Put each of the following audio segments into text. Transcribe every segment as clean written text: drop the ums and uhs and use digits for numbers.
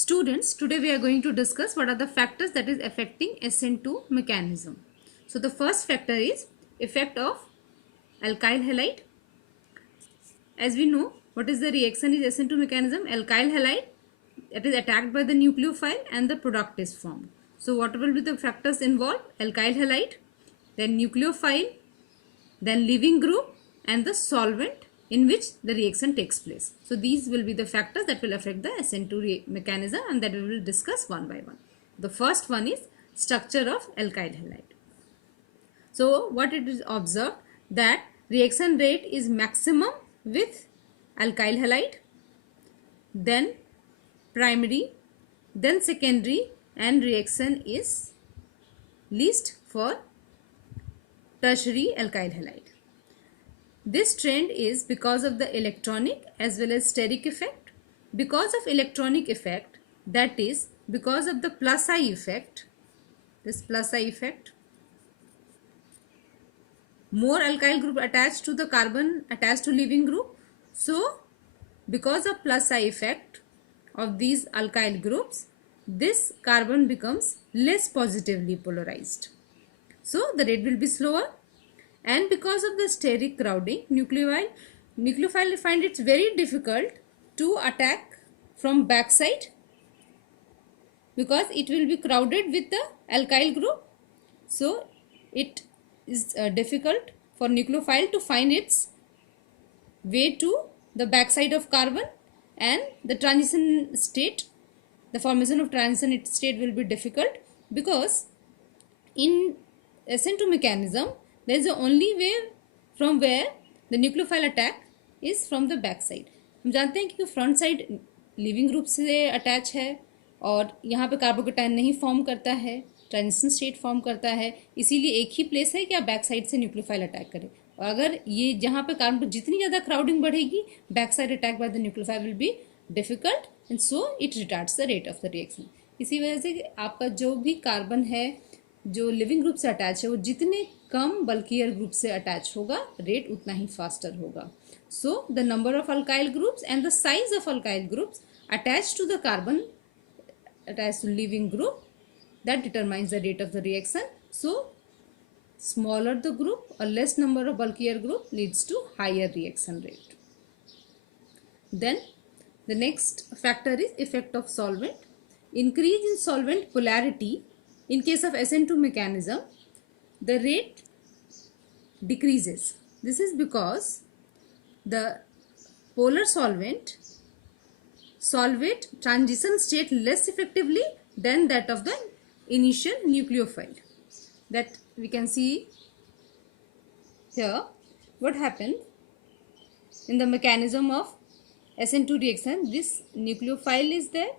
Students, today we are going to discuss what are the factors that is affecting SN2 mechanism. So the first factor is effect of alkyl halide. As we know, what is the reaction is SN2 mechanism? Alkyl halide, it is attacked by the nucleophile and the product is formed. So what will be the factors involved? Alkyl halide, then nucleophile, then leaving group and the solvent in which the reaction takes place. So these will be the factors that will affect the SN2 mechanism and that we will discuss one by one. The first one is structure of alkyl halide. So what it is observed that reaction rate is maximum with alkyl halide, then primary, then secondary, and reaction is least for tertiary alkyl halide. This trend is because of the electronic as well as steric effect. Because of electronic effect, that is because of the plus I effect, this plus I effect, more alkyl group attached to the carbon attached to leaving group. So because of plus I effect of these alkyl groups, this carbon becomes less positively polarized. So the rate will be slower. And because of the steric crowding, nucleophile find it very difficult to attack from backside because it will be crowded with the alkyl group. So it is difficult for nucleophile to find its way to the backside of carbon, and the transition state, the formation of transition state will be difficult because in SN2 mechanism there is the only way from where the nucleophile attack is from the back side. हम जानते हैं कि front side leaving group से attach है और यहाँ पे carbocation नहीं फॉर्म करता है, ट्रांजिशन स्टेट फॉर्म करता है, इसीलिए एक ही प्लेस है कि आप बैक साइड से न्यूक्लियोफाइल अटैक करें. और अगर ये जहाँ पे कार्बन जितनी ज़्यादा क्राउडिंग बढ़ेगी, back side attack by the nucleophile will be difficult and so it retards the rate of the reaction. इसी वजह से आपका जो भी कार्बन है जो लिविंग ग्रुप से अटैच है वो जितने कम बल्कियर ग्रुप से अटैच होगा, रेट उतना ही फास्टर होगा. So the number of alkyl groups and the size of alkyl groups attach to the carbon attached to leaving group, that determines the rate of the reaction. So smaller the group or less number of bulkier group leads to higher reaction rate. Then the next factor is effect of solvent. Increase in solvent polarity. In case of SN2 mechanism, the rate decreases. This is because the polar solvent solvate transition state less effectively than that of the initial nucleophile. That we can see here. What happened in the mechanism of SN2 reaction? This nucleophile is there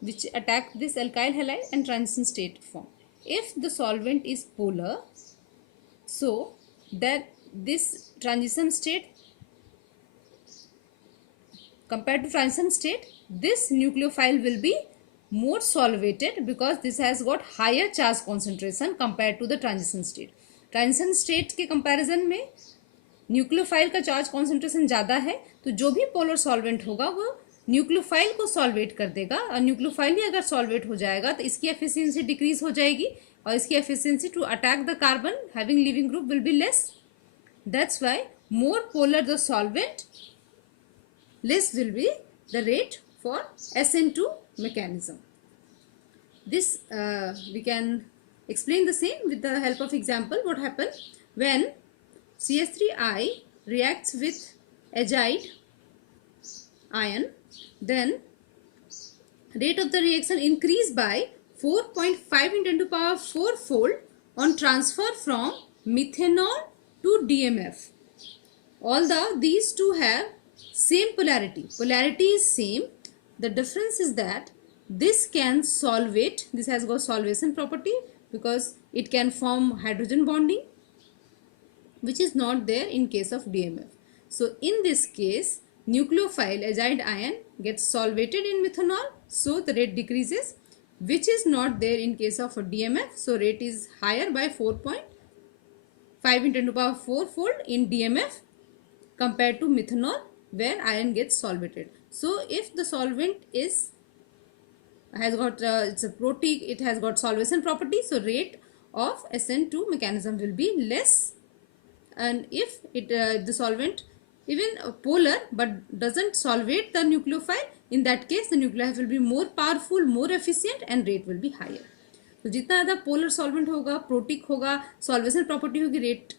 which attack this alkyl halide and transition state form. If the solvent is polar, so that this transition state compared to transition state, this nucleophile will be more solvated because this has got higher charge concentration compared to the transition state. Transition state के comparison में nucleophile का charge concentration ज़्यादा है, तो जो भी polar solvent होगा वो nucleophile को solvate कर देगा, और nucleophile ही अगर solvate हो जाएगा तो इसकी efficiency decrease हो जाएगी और इसकी efficiency to attack the carbon having leaving group will be less. That's why more polar the solvent, less will be the rate for SN2 mechanism. This we can explain the same with the help of example. What happens when CH3I reacts with azide ion, then rate of the reaction increase by 4.5 into 10 to the power 4 fold on transfer from methanol to DMF. Although these two have same polarity is same, the difference is that this can solvate, this has got solvation property because it can form hydrogen bonding, which is not there in case of DMF. So in this case, nucleophile azide ion gets solvated in methanol, so the rate decreases, which is not there in case of a DMF. So rate is higher by 4.5 into 10 to the power 4 fold in DMF compared to methanol, where ion gets solvated. So if the solvent is has got it's a protic, it has got solvation property, so rate of SN2 mechanism will be less. And if the solvent even polar but doesn't solvate the nucleophile, in that case the nucleophile will be more powerful, more efficient, and rate will be higher. तो जितना ज़्यादा polar solvent होगा, protic होगा, solvation property होगी, rate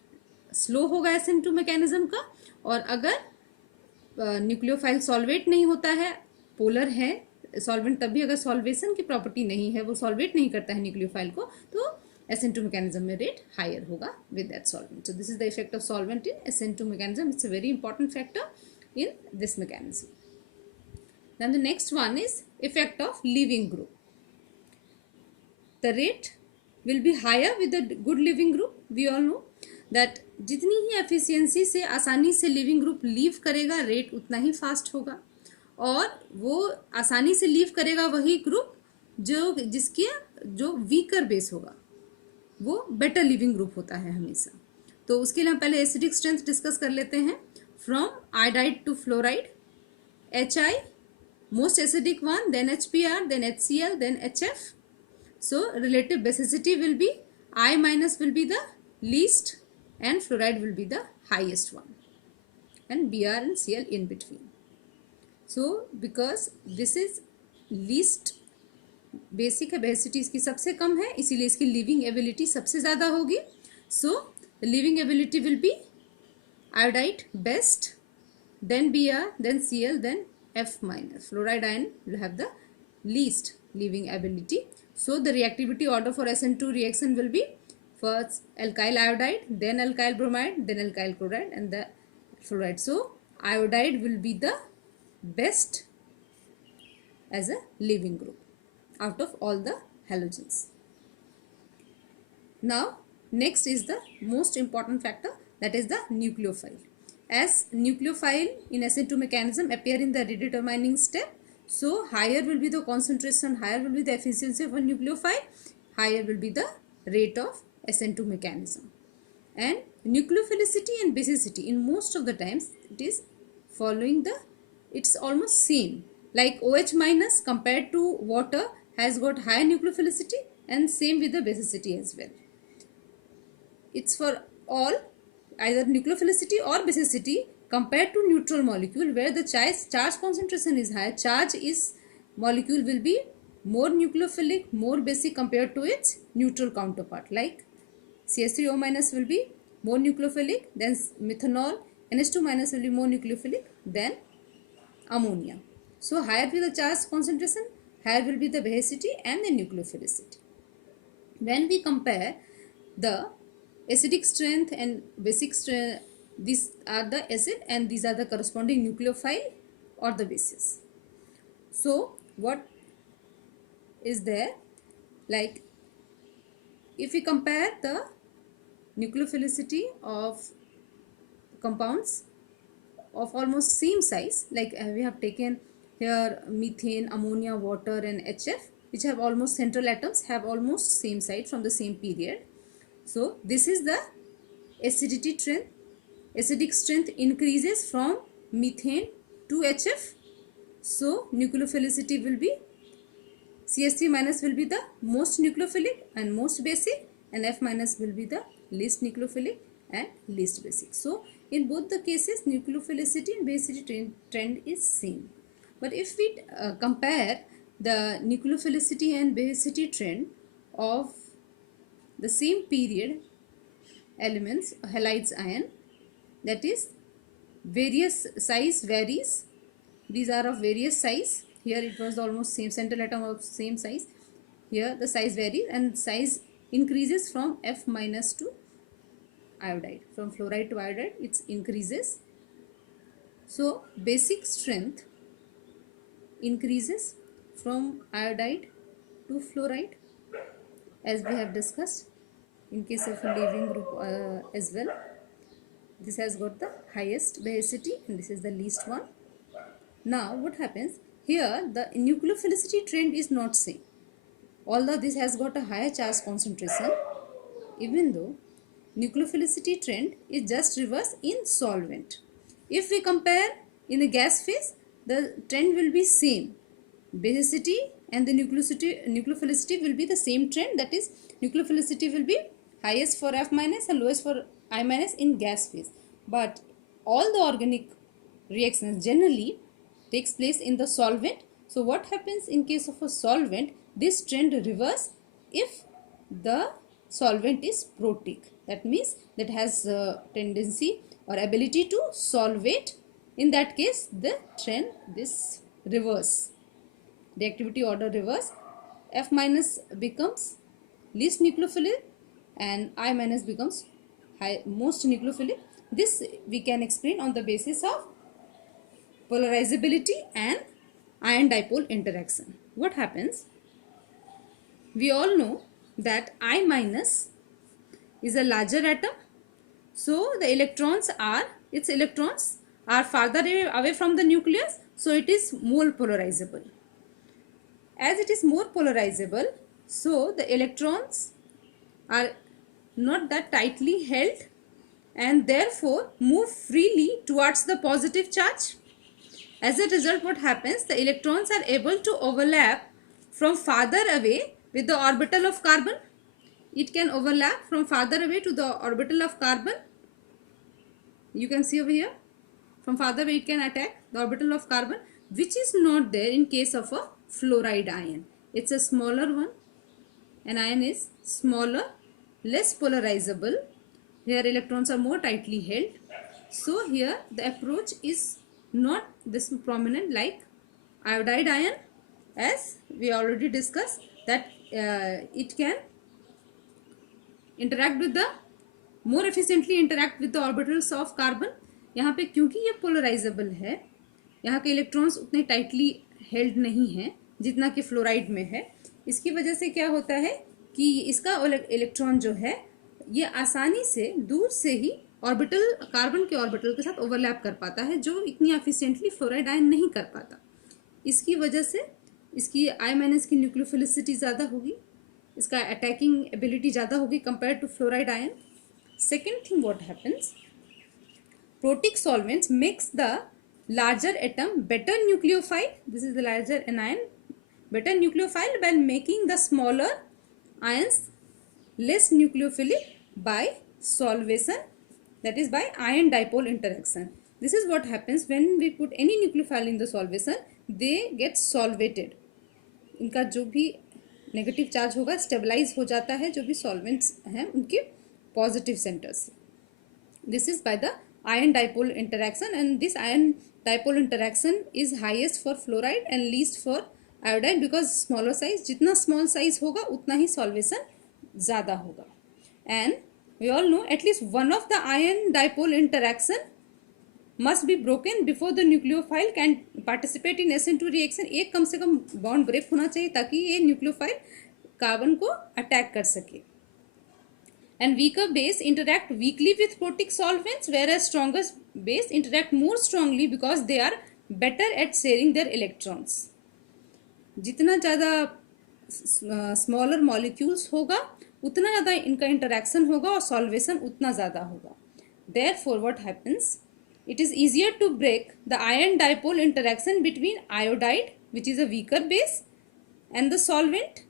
slow होगा SN2 mechanism का. और अगर न्यूक्लियोफाइल सॉल्वेट नहीं होता है, पोलर है सॉल्वेंट, तब भी अगर सॉल्वेशन की प्रॉपर्टी नहीं है, वो सॉल्वेट नहीं करता है न्यूक्लियोफाइल को, तो SN2 mechanism में rate higher होगा with that solvent. So this is the effect of solvent in SN2 mechanism. It's a very important factor in this mechanism. Then the next one is effect of leaving group. The rate will be higher with the good leaving group. We all know that जितनी ही efficiency से आसानी से leaving group leave करेगा, rate उतना ही fast होगा. और वो आसानी से leave करेगा वही group जो weaker base होगा, वो बेटर लिविंग ग्रुप होता है हमेशा. तो उसके लिए हम पहले एसिडिक स्ट्रेंथ डिस्कस कर लेते हैं. From iodide to fluoride, HI most acidic one, then HBr, then HCl, then HF. So relative basicity will be I minus will be the least and fluoride will be the highest one, and Br and Cl in between. So because this is least basic है, basicity इसकी सबसे कम है, इसीलिए इसकी living ability सबसे ज़्यादा होगी. So leaving ability will be iodide best, then Br, then Cl, then F minus. Fluoride ion will have the least living ability. So the reactivity order for SN2 reaction will be first alkyl iodide, then alkyl bromide, then alkyl chloride, and the fluoride. So iodide will be the best as a living group out of all the halogens. Now next is the most important factor, that is the nucleophile. As nucleophile in SN2 mechanism appear in the redetermining step, so higher will be the concentration, higher will be the efficiency of a nucleophile, higher will be the rate of SN2 mechanism. And nucleophilicity and basicity in most of the times it is following the, it's almost same, like OH minus compared to water has got higher nucleophilicity, and same with the basicity as well. It's for all either nucleophilicity or basicity compared to neutral molecule, where the charge concentration is higher, charge is molecule will be more nucleophilic, more basic compared to its neutral counterpart. Like CH3O minus will be more nucleophilic, then methanol, NH2 minus will be more nucleophilic than ammonia. So higher will the charge concentration, higher will be the basicity and the nucleophilicity. When we compare the acidic strength and basic strength, these are the acid and these are the corresponding nucleophile or the bases. So what is there, like if we compare the nucleophilicity of compounds of almost same size, like we have taken here methane, ammonia, water and HF, which have almost central atoms, have almost same size from the same period. So this is the acidity trend. Acidic strength increases from methane to HF. So nucleophilicity will be CH3 minus will be the most nucleophilic and most basic, and F minus will be the least nucleophilic and least basic. So in both the cases nucleophilicity and basicity trend is same. But if we compare the nucleophilicity and basicity trend of the same period elements, halides ion, that is various size varies, these are of various size. Here it was almost same, central atom of same size. Here the size varies and size increases from F minus to iodide, from fluoride to iodide it increases. So basic strength increases from iodide to fluoride, as we have discussed in case of a leaving group as well. This has got the highest basicity and this is the least one. Now what happens here, the nucleophilicity trend is not same, although this has got a higher charge concentration, even though nucleophilicity trend is just reverse in solvent. If we compare in the gas phase, the trend will be same, basicity and the nucleophilicity will be the same trend, that is nucleophilicity will be highest for F minus and lowest for I minus in gas phase. But all the organic reactions generally takes place in the solvent. So what happens in case of a solvent? This trend reverse if the solvent is protic. That means that has a tendency or ability to solvate. In that case, the trend this reverse. Reactivity order reverse. F minus becomes least nucleophilic and I minus becomes most nucleophilic. This we can explain on the basis of polarizability and ion dipole interaction. What happens? We all know that I minus is a larger atom, so the its electrons are farther away from the nucleus, so it is more polarizable. As it is more polarizable, so the electrons are not that tightly held and therefore move freely towards the positive charge. As a result, what happens? The electrons are able to overlap from farther away with the orbital of carbon. It can overlap from farther away to the orbital of carbon. You can see over here. From farther away it can attack the orbital of carbon, which is not there in case of a fluoride ion. It's a smaller one. An ion is smaller, less polarizable. Here electrons are more tightly held. So here the approach is not this prominent like iodide ion, as we already discussed that it can interact with the more efficiently interact with the orbitals of carbon. यहाँ पे क्योंकि ये polarisable है, यहाँ के electrons उतने tightly held नहीं हैं जितना कि फ्लोराइड में है. इसकी वजह से क्या होता है कि इसका इलेक्ट्रॉन जो है ये आसानी से दूर से ही ऑर्बिटल कार्बन के ऑर्बिटल के साथ ओवरलैप कर पाता है, जो इतनी एफिशिएंटली फ्लोराइड आयन नहीं कर पाता. इसकी वजह से इसकी I माइनस की न्यूक्लियोफिलिसिटी ज़्यादा होगी, इसका अटैकिंग एबिलिटी ज़्यादा होगी compare to fluoride ion. Second thing what happens, protic solvents makes the larger atom better nucleophile. This is the larger anion, better nucleophile by making the smaller ions less nucleophilic by solvation, that is by ion dipole interaction. This is what happens when we put any nucleophile in the solvation, they get solvated. इनका जो भी negative charge होगा stabilise हो जाता है जो भी solvents हैं उनके पॉजिटिव सेंटर से. This is by the ion dipole interaction, and this ion dipole interaction is highest for fluoride and least for iodide because smaller size, जितना small size होगा उतना ही solvation ज़्यादा होगा. And we all know at least one of the ion dipole interaction must be broken before the nucleophile can participate in SN2 reaction. एक कम से कम bond break होना चाहिए ताकि ये nucleophile कार्बन को अटैक कर सके. And weaker base interact weakly with protic solvents, whereas stronger base interact more strongly because they are better at sharing their electrons. जितना ज़्यादा smaller molecules होगा उतना ज़्यादा इनका interaction होगा और solvation उतना ज़्यादा होगा. Therefore, what happens? It is easier to break the ion dipole interaction between iodide, which is a weaker base, and the solvent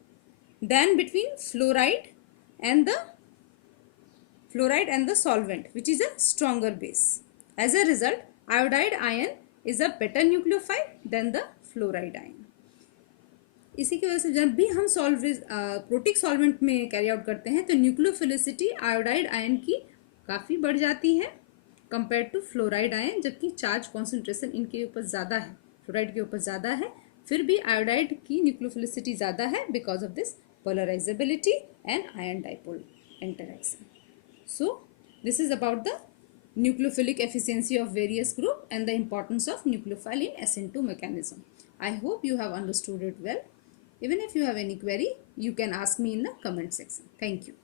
than between fluoride and the solvent, which is a stronger base. As a result, iodide ion is a better nucleophile than the fluoride ion. इसी की वजह से जब भी हम protic solvent में carry out करते हैं तो न्यूक्लियोफिलिसिटी आयोडाइड आयन की काफ़ी बढ़ जाती है कंपेयर टू फ्लोराइड आयन, जबकि चार्ज कॉन्सेंट्रेशन इनके ऊपर ज़्यादा है, फ्लोराइड के ऊपर ज़्यादा है. फिर भी आयोडाइड की न्यूक्लियोफिलिसिटी ज़्यादा है because of this polarisability and ion dipole interaction. So this is about the nucleophilic efficiency of various group and the importance of nucleophile in SN2 mechanism. I hope you have understood it well. Even if you have any query, you can ask me in the comment section. Thank you.